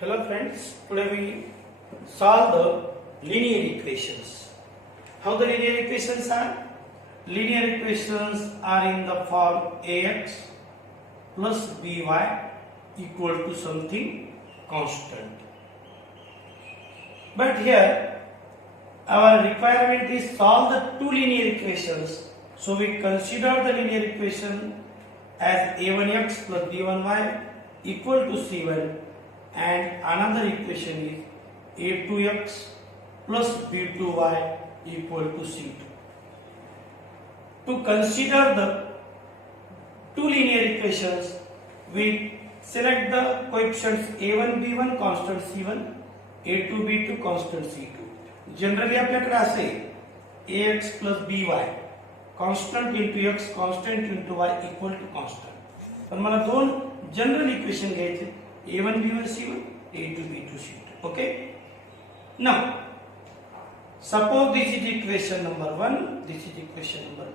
Hello friends, today we solve the linear equations. How the linear equations are? Linear equations are in the form ax plus by equal to something constant. But here our requirement is solve the two linear equations. So we consider the linear equation as a1x plus b1y equal to c1, and another equation is a2x plus b2y equal to c2. To consider the two linear equations, we select the coefficients a1 b1 constant c1, a2 b2 constant c2. Generally आपल्याकडे असे ax plus by constant into x constant into y equal to constant. पण मला दोन general equation घ्यायचे a1 b1 c1 a2 b2 c2. Okay, now suppose this is equation number 1, this is equation number 2.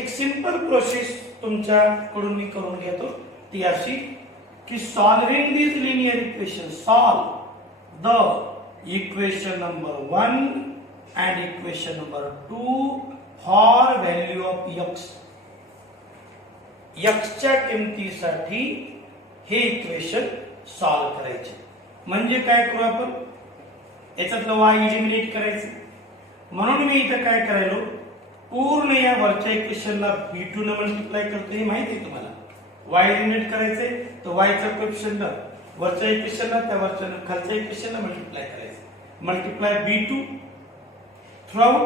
एक simple process तुमच्याकडून मी करून घेतो ती अशी की solving this linear equation, solve the equation number 1 and equation number 2 for value of x. x च्या किमतीसाठी हे equation solve करायचे. म्हणजे काय करू आपण, याच्यातलं y एलिमिनेट करायचं. म्हणून मी इथं काय करायलो, पूर्ण या वरच्या इक्वेशनला b2 ने मल्टिप्लाय करतो. हे माहिती आहे तुम्हाला. y एलिमिनेट करायचे तर y चा कोएफिशिएंट वरच्या इक्वेशनला त्या वरच्या खालच्या इक्वेशनला मल्टिप्लाय करायचं. Multiply b2 throughout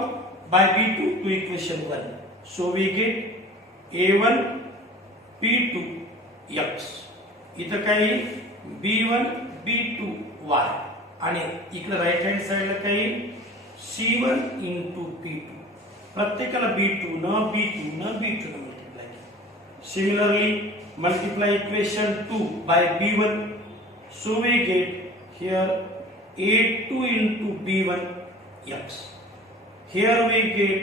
by b2 to equation 1. So we get a1 p2 x. इथं काय b1 b2 y आणि इकडे राइट हँड साइडला काय c1 into p2. प्रत्येकाला b2 न b2 न b2 न मल्टिप्लाय केलं. Similarly multiply equation 2 by b1. So we get here a2 into b1 x. Here we get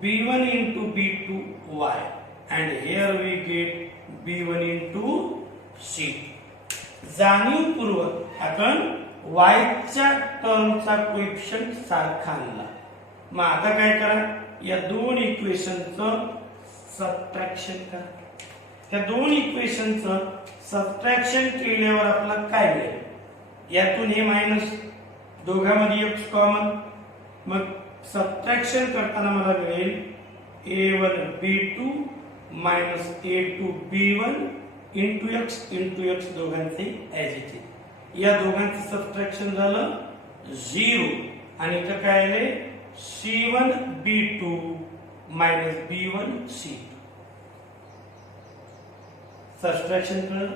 b1 into b2 y and here we get b1 into c. जाणीवपूर्वक आपण y च्या टर्मचा coefficient सारखा आणला. मग आता काय करा, या दोन इक्वेशनचं सबट्रॅक्शन करा. या दोन इक्वेशनचं सबट्रॅक्शन केल्यावर आपल्याला काय मिळेल, यातून हे मायनस, दोघांमध्ये x कॉमन, मग सबट्रॅक्शन करताना मला मिळेल a1 b2 minus a2 b1 into x दोघांचे ऍज इट इज. या दोघांचं सबट्रॅक्शन झालं 0 आणि इथं काय आले c1 b2 minus b1 c2. Subtraction करणं,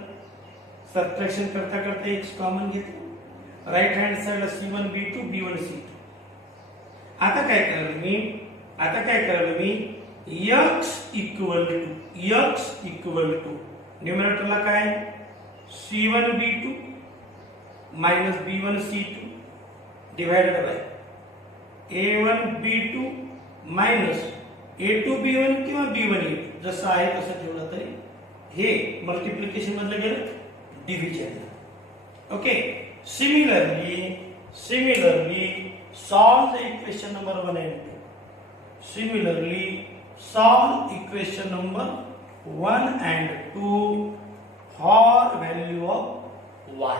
सबट्रॅक्शन करता करता x कॉमन घेतो, राइट हँड साइडला c1 b2 b1 c2. आता काय करायला मी x इक्वल टू न्यूमरेटरला काय c1 b2 minus b1 c2 divided by a1 b2 minus a2 b1 किंवा b1 a2, जसं आहे तसं ठेवलं तरी हे मल्टिप्लिकेशन मधलं गेलं division. Okay, similarly solve the equation number 1 and 2. Similarly solve equation number 1 and 2 for value of y.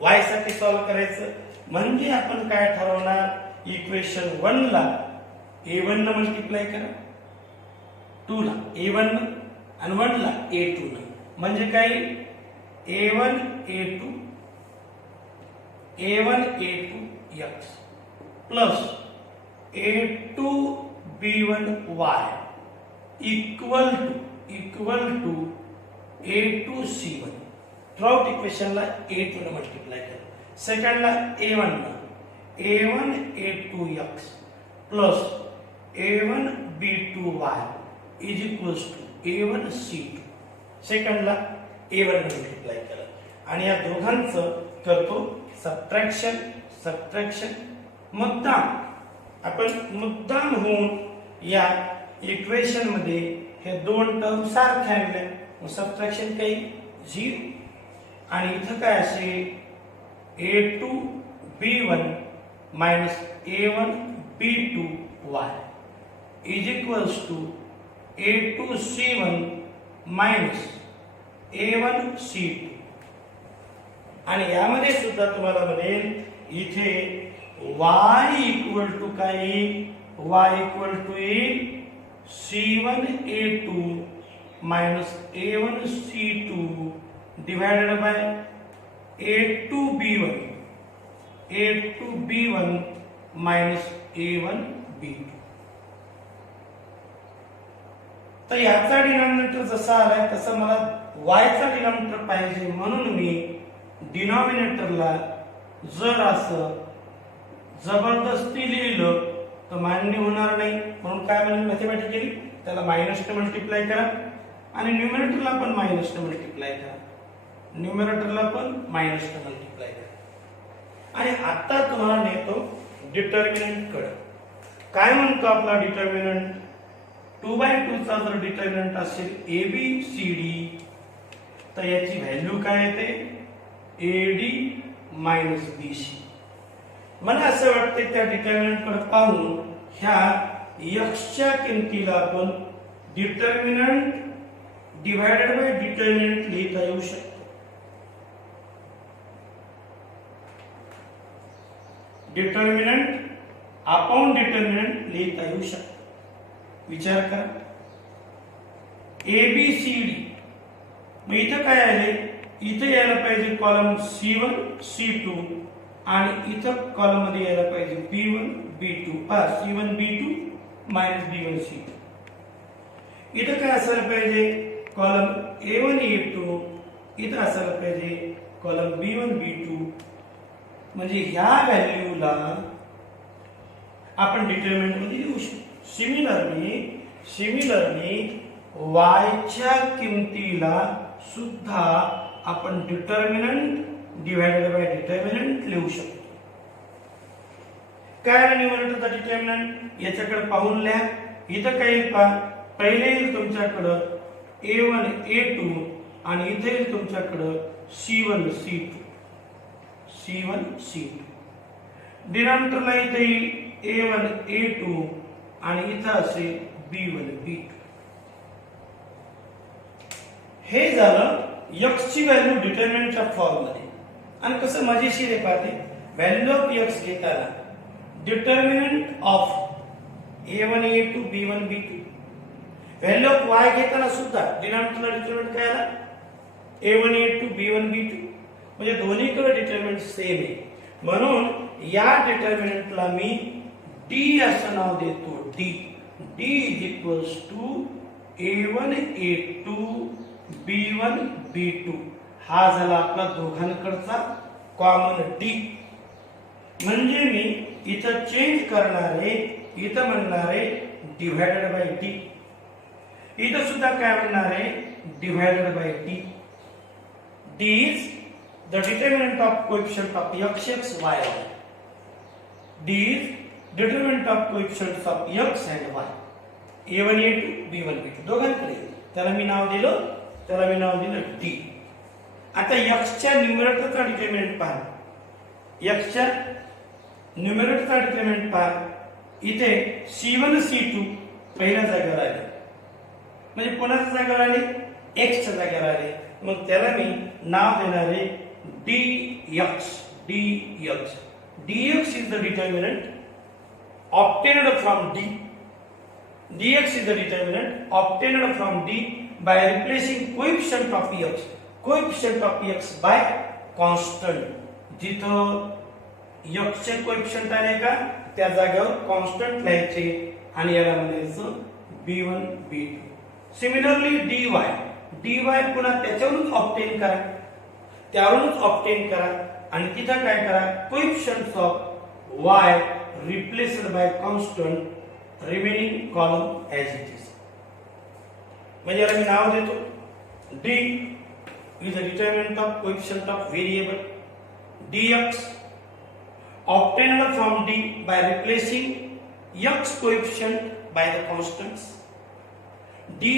y साठी सॉल्व करायचं म्हणजे आपण काय ठरवणार, इक्वेशन 1 ला a1 ने मल्टिप्लाय करा, 2 ला a1 ने आणि 1 ला a2 ने. म्हणजे काय a1 a2 x plus a2 b1 y equal to a2 c1. Throughout इक्वेशनला a2 ने मल्टिप्लाय करा. सेकंडला a1 ला a1 a2 x plus a1 b2 y is equals to a1 c2. सेकंडला a1 ने मल्टिप्लाय करा आणि या दोघांचं करतो सबट्रॅक्शन. मुद्दाम होऊन या इक्वेशन मध्ये हे दोन टर्म सारखे आणले, सबट्रॅक्शन काही 0. आणि इथं काय असेल a2b1 minus a1b2y is equals to a2c1 minus a1c2 आणि यामध्ये सुद्धा तुम्हाला म्हणेल इथे y इक्वल टू काय येईल y इक्वल टू येईल c1a2 minus a1c2 divided by a2b1 minus a1b2. तर याचा डिनॉमिनेटर जसा आलाय तसं मला y चा डिनॉमिनेटर पाहिजे म्हणून मी डिनॉमिनेटरला जर असं जबरदस्ती लिहिलं तर मान्य होणार नाही म्हणून काय म्हणेल मॅथमॅटिकली त्याला मायनस ने मल्टिप्लाय करा आणि न्यूमरेटरला पण मायनस ने मल्टिप्लाय करा न्यूमरेटरला पण मायनस ने मल्टिप्लाय करा. आणि आता तुम्हाला नेतो डिटर्मिनंट कडे. काय म्हणतो आपला डिटर्मिनंट 2/2 चा जर डिटर्मिनंट असेल ABCD तर याची व्हॅल्यू काय येते AD मायनस BC. मला असं वाटतं त्या डिटर्मिनंट कडे पाहून ह्या x च्या किमतीला आपण डिटर्मिनंट डिवाइडेड बाय डिटर्मिनंट लिहिता येऊ शकतो. डिटर्मिनंट अपॉन डिटर्मिनंट लिहिता येऊ शकतो. विचार करा ABCD मग इथं काय आले इथे यायला पाहिजे कॉलम C1 C2 आणि इथं कॉलम मध्ये यायला पाहिजे B1 B2 C1 B2 minus B1 C2. इथं काय असायला पाहिजे कॉलम A1 A2 इथं असायला पाहिजे कॉलम B1 B2. म्हणजे ह्या व्हॅल्यूला आपण डिटरमिनंट मध्ये लिहू शकतो. सिमिलरली y च्या किमतीला सुद्धा आपण डिटर्मिनंट डिवाइडेड बाय डिटर्मिनंट लिहू शकतो. काय न्यूमरेटरचा डिटर्मिनंट याच्याकडे पाहून लिहा. इथं काय येईल पहा पहिले येईल तुमच्याकडे A1 A2 आणि इथे येईल तुमच्याकडे C1 C2. डिनॉमिनेटरला इथे येईल A1 A2 आणि इथं असेल B1 B2. हे झालं x ची व्हॅल्यू डिटर्मिनंटच्या फॉर्म मध्ये. आणि कसं मजेशीर आहे पाहते व्हॅल्यू ऑफ x घेताना determinant of A1 A2 B1 B2 value of y घेताना सुद्धा डिनॉमिनेटरला डिटर्मिनंट काय आला A1 A2 B1 B2 म्हणजे दोन्हीकडे डिटर्मिनंट सेम आहे. म्हणून या डिटर्मिनंटला मी d असं नाव देतो. d is equals to A1 A2 B1 B2 हा झाला आपला दोघांकडचा कॉमन d. म्हणजे मी इथं चेंज करणारे इथं म्हणणारे डिवाइडेड बाय d इथं सुद्धा काय म्हणणारे divided by d. d is the determinant of coefficient of x x y y. d is determinant of coefficients of x and y. A1 A2 B1 B2 दोघांकडे. त्याला मी नाव दिलं d. आता x च्या न्यूमरेटरचा determinant पहा. x च्या न्यूमरेटरचा determinant पहा. इथे C1 C2 पहिल्या जागेवर आले म्हणजे कोणाच्या जागेवर आले x च्या जागेवर आले. मग त्याला मी नाव देणार आहे dx. dx is the determinant obtained from d. dx is the determinant obtained from d by replacing coefficient of x by constant. जिथं x चे कोएफिशिएंट आले का त्या जागेवर कॉन्स्टंट लिहायचे आणि याला म्हणायचं b1 b2. सिमिलरली dy पुन्हा त्याच्यावरूनच ऑब्टेन करा आणि तिथं काय करा coefficients of y replaced by constant remaining column as it is. म्हणजे याला मी नाव देतो d is the determinant of coefficient of variable dx obtained from d by replacing x coefficient by the constants. dy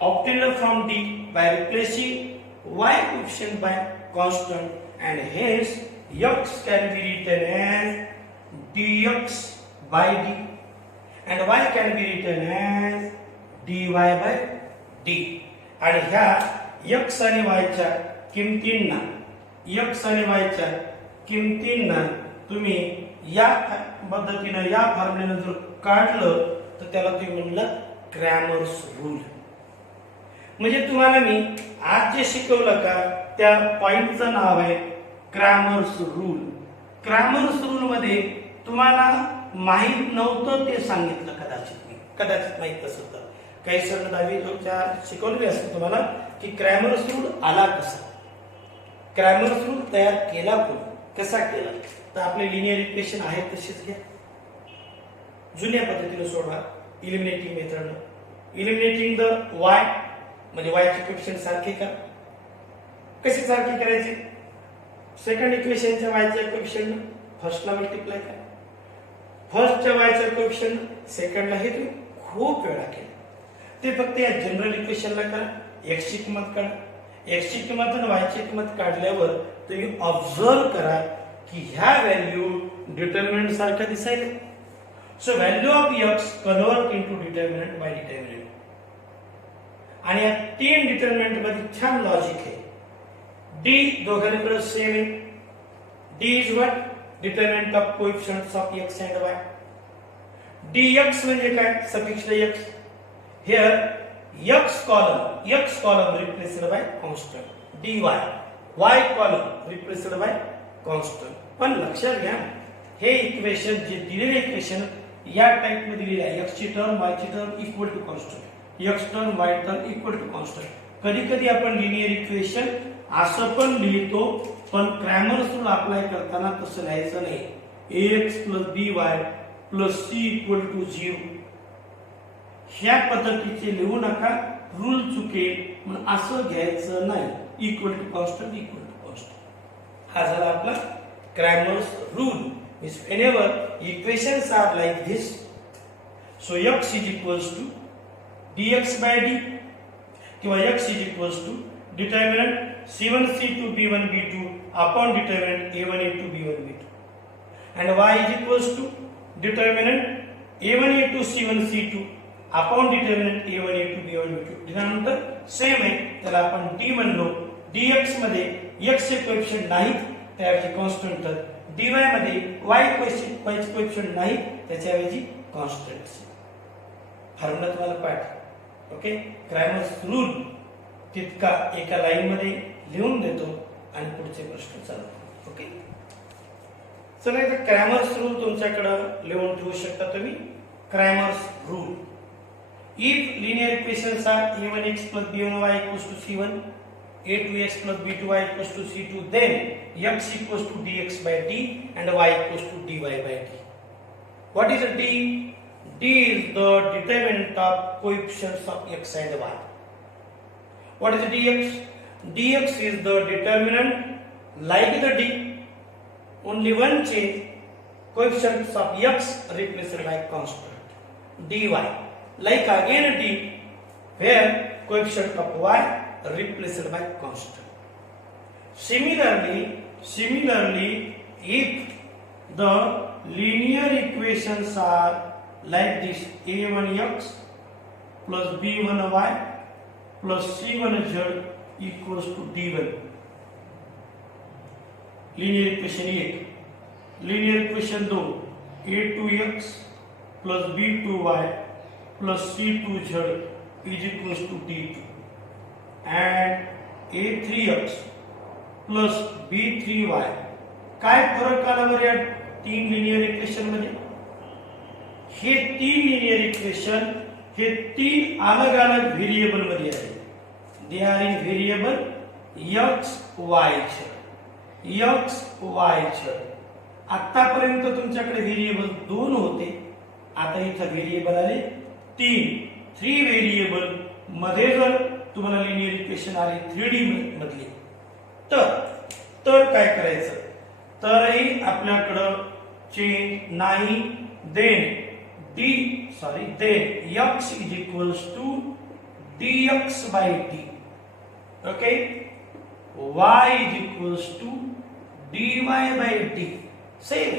obtained from d by replacing y coefficient by constant and hence x can be written as dx by d and y can be written as dy by d. आणि ह्या x आणि y च्या किमतींना तुम्ही या पद्धतीने या फॉर्म्युल्याने जर काढलं तर त्याला तुम्ही म्हणलं क्रॅमर्स रूल. म्हणजे तुम्हाला मी आज जे शिकवलं का त्या पॉइंटचं नाव आहे क्रॅमर्स रूल. क्रॅमर्स रूल मध्ये तुम्हाला माहित नव्हतं ते सांगितलं कदाचित माहित नसेल तर काही सर 10वी शिकवले असते तुम्हाला की क्रॅमर्स रूल आला कसा, क्रॅमर्स रूल तयार केला कोण, कसा केला. तर आपले लिनियर इक्वेशन आहे तशीच घ्या, जुन्या पद्धतीने सोडवा eliminating method. Eliminating the y म्हणजे y चे कोएफिशिएंट सारखे का, कसे सारखे करायचे. सेकंड इक्वेशनच्या y चे कोएफिशिएंट फर्स्टला मल्टिप्लाय करा, फर्स्टच्या y चे कोएफिशिएंट सेकंडला. हे तुम्ही खूप वेळा केलं. ते फक्त या जनरल इक्वेशनला करा, x ची किंमत काढा, x ची किंमत आणि y ची किंमत काढल्यावर तुम्ही ऑब्झर्व करा की ह्या व्हॅल्यू डिटर्मिनंट सारख्या दिसायला. So value of x convert into determinant by determinant. आणि या तीन डिटर्मिनंट मध्ये छान लॉजिक आहे. d दोघांकडे सेम आहे. d is what determinant of coefficients of x and y. dx म्हणजे काय, suffix x. Here x column replaced by constant, dy y column replaced by constant. पण लक्षात घ्या हे इक्वेशन जे दिलेले इक्वेशन या टाइप मध्ये दिलेले आहे, x ची टर्म y ची term equal to constant, x term y term equal to constant. कधी कधी आपण लिनियर इक्वेशन असं पण लिहितो, पण क्रॅमर्स रूल अप्लाय करताना तसं लिहायचं नाही. ax by plus c equal to 0 ह्या पद्धतीचे लिहू नका, रूल चुकेल म्हणून असं घ्यायचं नाही. Equal to constant equal to constant हा झाला आपला Cramer's rule. Is whenever equations are like this, so x is equals to dx by d किंवा x is equals to determinant c1 c2 b1 b2 upon determinant a1 a2 b1 b2 and y is equals to determinant a1 a2 c1 c2 upon determinant a1 a2 b1 b2. त्यानंतर same आहे, त्याला आपण d म्हणलो. dx मध्ये x चे coefficient नाहीत, त्याऐवजी constant. तर dy मध्ये y चे कोएफिशिएंट नाही, त्याच्याऐवजी कॉन्स्टंट. फॉर्म्युला तुम्हाला पाठ. ओके, क्रॅमर्स रूल तितका एका लाईन मध्ये लिहून देतो आणि पुढचे प्रश्न चालवतो. ओके, चला आता क्रॅमर्स रूल तुमच्याकडे लिहून ठेवू शकता तुम्ही. Cramer's rule. If linear equations are a1x plus b1y equals to c1, a2x plus b2y equals to c2, then x equals to dx by d and y equals to dy by d. What is a d? D is the determinant of coefficients of x and y. What is dx? Dx is the determinant like the d, only one change, coefficients of x replaced by constant. dy like again d, where coefficient of y replaced by constant. Similarly, if the linear equations are like this, a1x plus b1y plus c1z equals to d1. Linear equation 1. Linear equation 2, a2x plus b2y plus c2z is equals to d2. And a3x plus b3y. काय फरक आला बरं या तीन linear equation मध्ये? हे तीन linear equation हे तीन अलग अलग व्हेरिएबल मध्ये आहेत. They are in variable x y z. आतापर्यंत तुमच्याकडे व्हेरिएबल 2 होते, आता इथं व्हेरिएबल आले 3. 3 व्हेरिएबल मध्ये जर तुम्हाला लिनियर इक्वेशन आले 3D मधले तर काय करायचं? तरही आपल्याकडं चेंज नाही. Then x is equals to dx by d. Okay, y is equals to dy by d same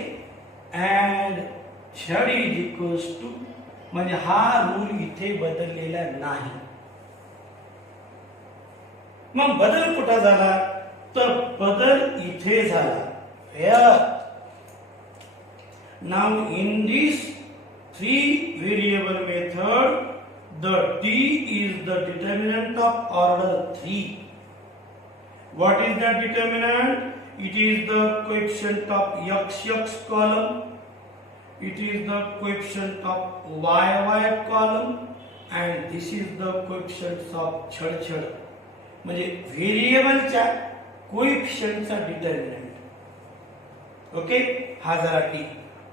and z is equals to म्हणजे हा रूल इथे बदललेला नाही. मग बदल कुठे झाला तर बदल इथे झाला. Now in this three variable method, the d is the determinant of order 3. What is the determinant? It is the coefficient of x column. It is the coefficient of y column, and this is the coefficient of z. म्हणजे व्हेरिएबलच्या कोएफिशियंटचा determinant. Okay, हा जरा की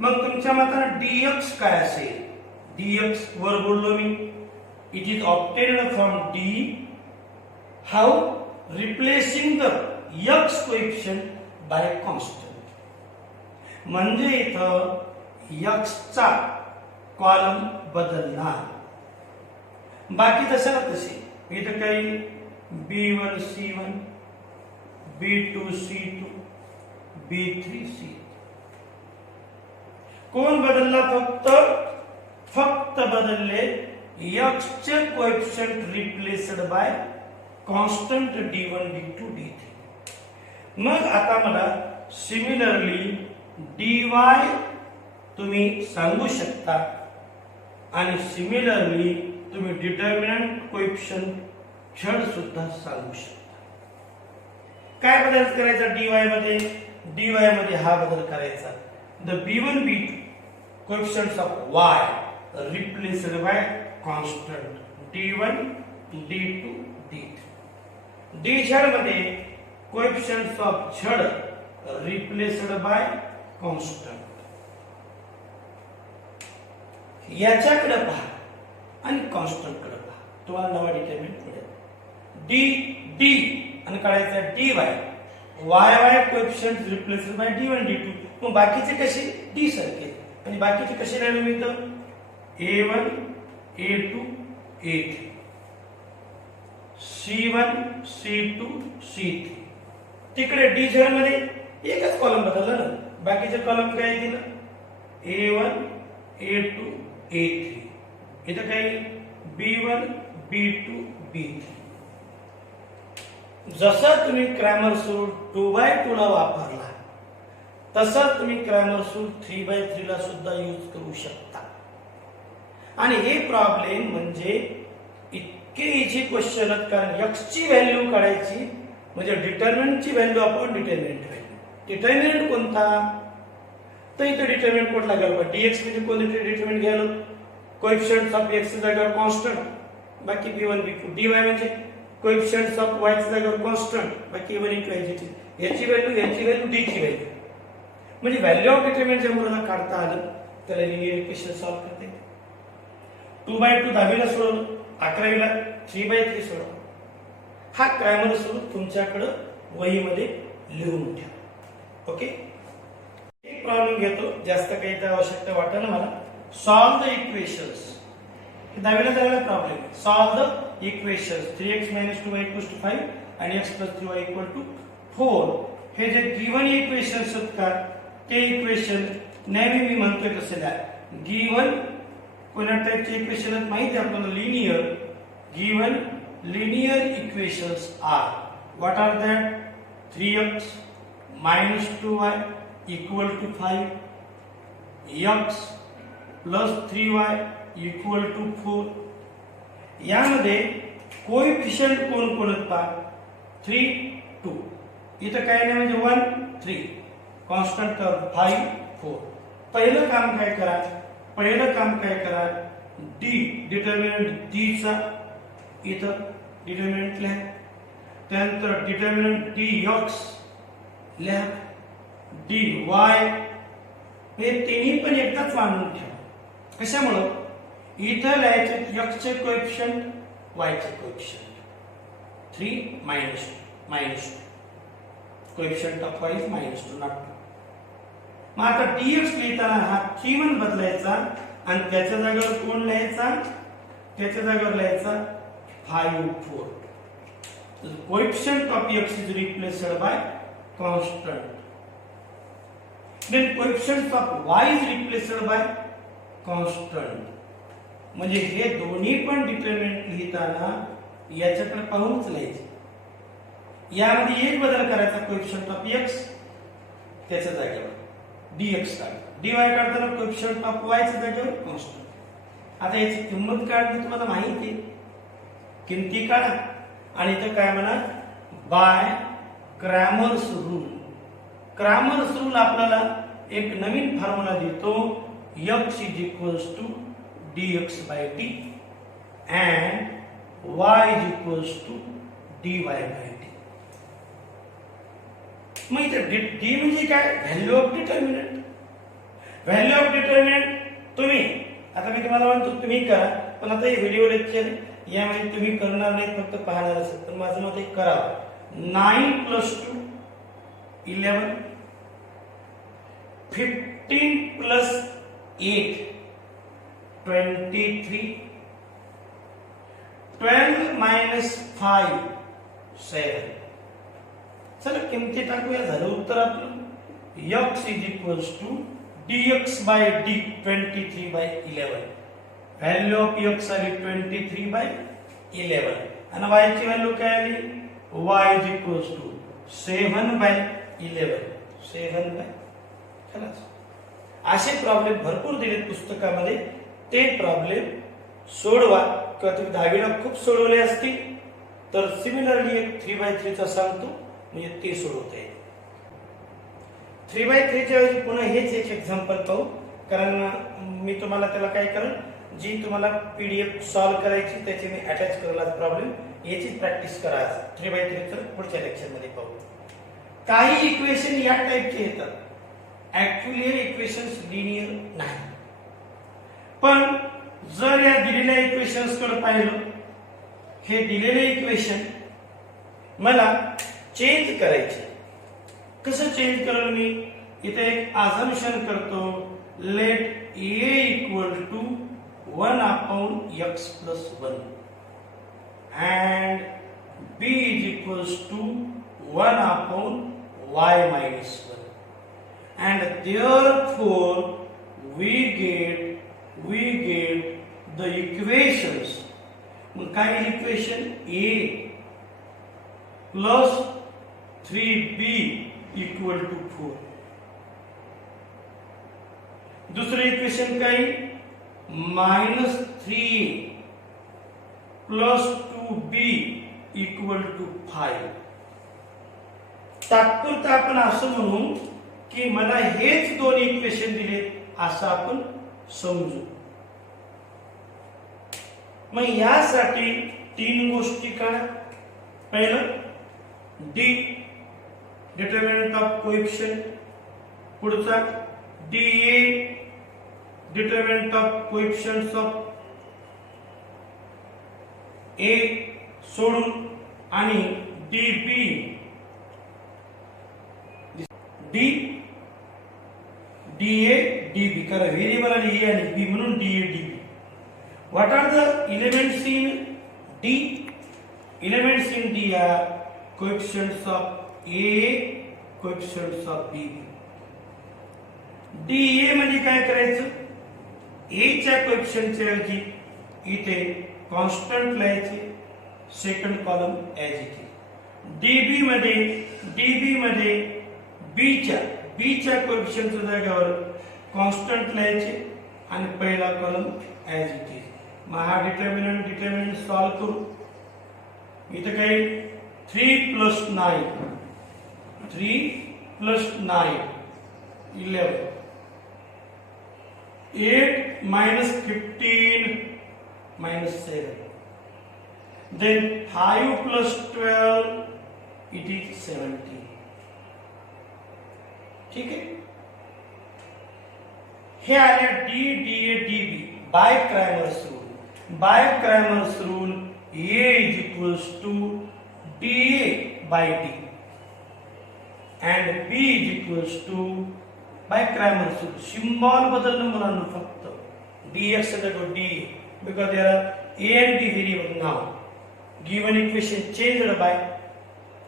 मग तुमच्या मताने dx काय असेल? dx वर बोललो मी. It is obtained from d. How? Replacing the x coefficient by constant. म्हणजे इथं x चा कॉलम बदलणार, बाकी तसं तसे. इथं काही b1 c1 b2 c2 b3 c3. कोण बदलला? फक्त बदलले x चे coefficient replaced by constant d1 d2 d3. मग आता मला सिमिलरली dy तुम्ही सांगू शकता आणि सिमिलरली तुम्ही डिटर्मिनंट कोएफिशियंट z सुद्धा सांगू शकता. काय बदल करायचा dy मध्ये? dy मध्ये हा बदल करायचा. The b1 b2 coefficients of y replaced by constant d1 d2 d3. dz मध्ये coefficients of z replaced by constant. याच्याकडे पहा आणि कॉन्स्टंट कडे पहा, तुम्हाला नवा डिटर्मिनंट मिळेल. d आणि काढायचा dy y coefficient replaced by d1 d2. मग बाकीचे कसे? d सारखे. आणि बाकीचे कसे राहिले मी तर a1 a2 a3 c1 c2 c3. तिकडे dz मध्ये एकच कॉलम बदलला ना, बाकीचे कॉलम काय दिलं? a1 a2 a3. इथं काही b1 b2 b3. जसं तुम्ही क्रॅमर्स रूल 2/2 ला वापरला तसं तुम्ही क्रॅमर्स रूल 3/3 ला सुद्धा यूज करू शकता. आणि हे प्रॉब्लेम म्हणजे इतके इझी क्वेश्चन आहेत, कारण x ची व्हॅल्यू काढायची म्हणजे डिटर्मिनंटची value upon determinant value. Determinant कोणता? तर इथे डिटर्मिनंट कुठला घ्यायला? dx म्हणजे कोणते डिटर्मिनंट घ्यायला? कोएफिशियंट ऑफ x च्या जागेवर कॉन्स्टंट, बाकी b1 b2. dy म्हणजे कोएफिशियंट ऑफ y च्या जागेवर कॉन्स्टंट, बाकी a1 into h. याची व्हॅल्यू d ची व्हॅल्यू. म्हणजे व्हॅल्यू ऑफ डिटर्मिनंट जर मला काढता आलं तर लिनियर इक्वेशन सॉल्व्ह करता येते. 2/2 10 ला सोडवलं, 11 ला 3/3 सोडवलं. हा क्रॅमर्स रूल तुमच्याकडे वहीमध्ये लिहून ठेवा. ओके, एक प्रॉब्लेम घेतो, जास्त काही तर आवश्यकता वाटत ना मला. Solve the equations. 10 ला झालेला problem. Solve the equations 3x - 2y = 5 आणि x + 3y = 4. हे जे गिवन इक्वेशन्स आहेत का, ते इक्वेशन नेहमी मी म्हणतोय कसं द्या. गिवन कोणत्या टाइपचे इक्वेशन आहेत माहिती आहे आपल्याला? Linear. Given linear equations are what are that? 3x - 2y = 5, x + 3y = 4. यामध्ये कोएफिशियंट कोण कोण आहेत पहा? 3 2. इथं काय नाही म्हणजे 1 3. Constant term 5 4. पहिलं काम काय करा? d डिटर्मिनंट d चा इथं डिटर्मिनंट लिहा. त्यानंतर डिटर्मिनंट dx लिहा, dy हे तिन्ही पण एकदाच मांडून ठेवा. कशामुळे? इथं लिहायचे x चे कोएफिशियंट, y चे coefficient. 3 -2 coefficient of y is -2 not 2. मग आता dx लिहिताना हा 3 बदलायचा आणि त्याच्या जागेवर कोण लिहायचा? त्याच्या जागेवर लिहायचा 5 4. The coefficient of x is replaced by constant. Then coefficient of y is replaced by constant. म्हणजे हे दोन्ही पण डिटरमिनंट लिहिताना याच्याकडे पाहूनच लिहायचे. यामध्ये एक बदल करायचा, कोएफिशिएंट ऑफ x त्याच्या जागेवर dx काढ, dy काढताना कोएफिशिएंट ऑफ y च्या जागेवर कॉन्स्टंट. आता याची किंमत काढणे तुम्हाला माहिती आहे, किमती काढा आणि इथं काय म्हणा, by Cramer's rule. Cramer's rule आपल्याला एक नवीन फॉर्म्युला देतो, x is equals to dx by d and y is equals to dy by d. मग इथे d म्हणजे काय, value of determinant. Value of determinant तुम्ही, आता मी तुम्हाला म्हणतो तुम्ही करा, पण आता हे व्हिडिओ लेक्चर यामध्ये तुम्ही करणार नाही, फक्त पाहणार असेल, पण माझं मत एक करा. 9 + 2 11, 15 + 8 23, 12 - 5 7. चला किमती टाकूया, झालं उत्तर आपलं. x is equals to dx by d 23 by 11. Value of x आली 23 by 11 आणि y ची व्हॅल्यू काय आली, y is equals to 7 by 11. 7 by, खलास. असे प्रॉब्लेम भरपूर दिलेत पुस्तकामध्ये, ते प्रॉब्लेम सोडवा. किंवा तुम्ही 10वीला खूप सोडवले असतील तर सिमिलरली एक 3/3 चा सांगतो, म्हणजे ते सोडवता येईल. 3/3 च्या ऐवजी पुन्हा हेच एक एक्झाम्पल पाहू, कारण मी तुम्हाला त्याला काय करेन, जी तुम्हाला पीडीएफ सॉल्व्ह करायची त्याची मी अटॅच करेल प्रॉब्लेम, याची प्रॅक्टिस करा. 3/3 चं पुढच्या लेक्चर मध्ये पाहू. काही इक्वेशन या टाइपचे येतात, ऍक्च्युअली हे इक्वेशन्स लिनियर नाही, पण जर या दिलेल्या इक्वेशन्स कडे पाहिलं, हे दिलेले इक्वेशन मला चेंज करायचे. कसं चेंज करेल मी, इथे एक अझम्पशन करतो, let a equal to 1/x + 1 and b is equals to 1/y - 1, and therefore we get the equations. मग काय equation, a plus 3b equal to 4. दुसरे इक्वेशन काय, -3 plus 2b equal to 5. तात्पुरतं आपण असं म्हणू की मला हेच दोन इक्वेशन दिले असं आपण समजू. मग यासाठी 3 गोष्टी काढा. पहिलं d डिटरमिनंट ऑफ कोएफिशिएंट, पुढचा dA determinant of coefficients of a सोडून, आणि dB dA dB करा, व्हेरिएबल आणि a आणि b म्हणून dA dB. What are the elements in D? Elements in D are coefficients of A, coefficients of B. DA म्हणजे काय करायचं, A च्या कोएफिशिएंटच्या ऐवजी इथे कॉन्स्टंट लिहायचे, second column as it is. DB मध्ये B च्या कोएफिशिएंटच्या जागेवर कॉन्स्टंट लिहायचे आणि पहिला कॉलम ॲज इट इज. मग हा डिटर्मिनंट सॉल्व करू. इथे काय, 3 + 9 11, 8 - 15 - 7, then 5 + 12 it is 17. ठीक आहे. हे आले DA DB by Cramer's rule. By Cramer's rule, A is equals to dA by d and B is equals to, by Cramer's rule, symbol बदलणं मुलांना फक्त dx साठी d, because there are A and B variable now. given equation changed by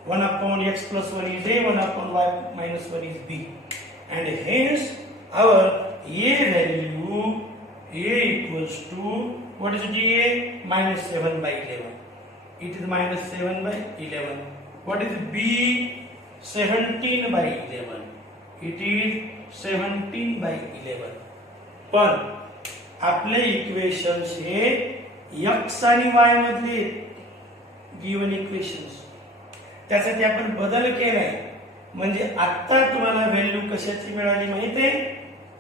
1 upon x plus 1 is a, 1 upon y minus 1 is b, and hence our a value a equals to, what is it, a minus 7 by 11. It is minus 7 by 11. What is b? 17 by 11. It is 17 by 11. पण आपले equations हे x आणि y मधले given equations, त्यासाठी आपण बदल केलाय. म्हणजे आता तुम्हाला व्हॅल्यू कशाची मिळाली माहिती आहे?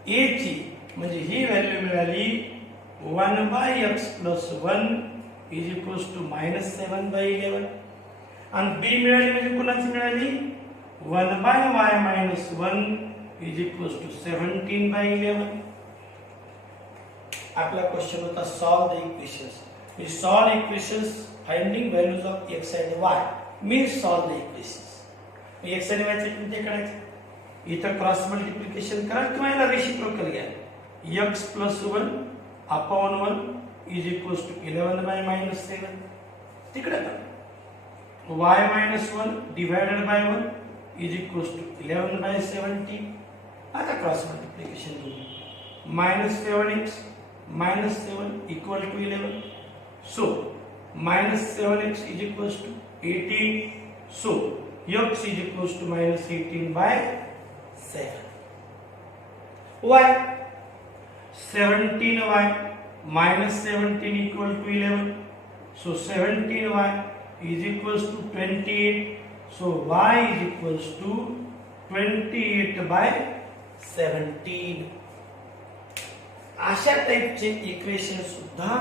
a ची. म्हणजे ही व्हॅल्यू मिळाली 1 by x plus 1 is equals to minus 7 by 11. आणि b मिळाली म्हणजे कुणाची मिळाली? 1 by y minus 1 is equals to 17 by 11. आपला क्वेश्चन होता solve the equations. We solve equations finding values of x and y means solve the equations. x आणि y चे किती काढायचे? इथं क्रॉस मल्टिप्लिकेशन करा किंवा याला रेसिप्रोकल घ्या. x plus 1 upon 1 is equals to 11 by minus 7. तिकडे y minus 1 divided by 1 is equals to 11 by 17. आता क्रॉस मल्टिप्लिकेशन करू. minus 7x minus 7 equal to 11. So minus 7x is equals to 18. So x is equals to minus 18 by 7. Y 17y minus 17 equal to 11. So 17y is equals to 28. So y is equals to 28 by 17. अशा टाइपचे equation सुद्धा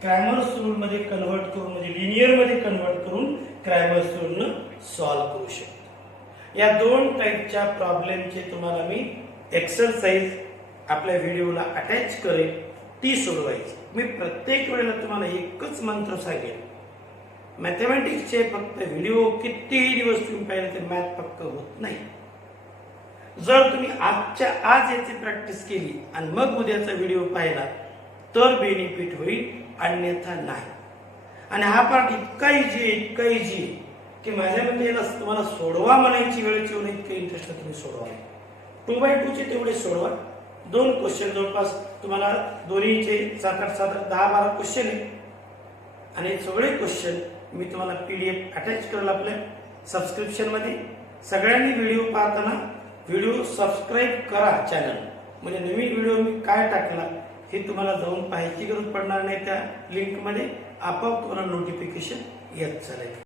Cramer's rule मध्ये convert करून, म्हणजे linear मध्ये convert करून Cramer's rule solve करू शकतो. या दोन टाइपच्या प्रॉब्लेमचे तुम्हाला मी एक्सरसाइज आपल्या व्हिडिओला अटॅच करेल, ती सोडवायची. मी प्रत्येक वेळेला तुम्हाला एकच मंत्र सांगेन, मॅथमॅटिक्सचे फक्त व्हिडिओ कितीही दिवस तुम्ही पाहिले तर मॅथ पक्क होत नाही. जर तुम्ही आजच्या आज याची प्रॅक्टिस केली आणि मग उद्याचा व्हिडिओ पाहिला तर बेनिफिट होईल, अन्यथा नाही. आणि हा पार्ट इतका इझी की माझ्या मते याला तुम्हाला सोडवा म्हणायची वेळेची येऊन इतकं इंटरेस्ट तुम्ही सोडवा. 2x2 चे तेवढे सोडवा. 2 क्वेश्चन जवळपास तुम्हाला दोन्हीचे 7-8 10-12 क्वेश्चन आहे. आणि सगळे क्वेश्चन मी तुम्हाला PDF अटॅच करेल आपल्या सबस्क्रिप्शन मध्ये. सगळ्यांनी व्हिडिओ पाहताना व्हिडिओ सबस्क्राईब करा चॅनल, म्हणजे नवीन व्हिडिओ मी काय टाकला हे तुम्हाला जाऊन पाहायची गरज पडणार नाही. त्या लिंक मध्ये आपोआप तुम्हाला नोटिफिकेशन येत चालेल.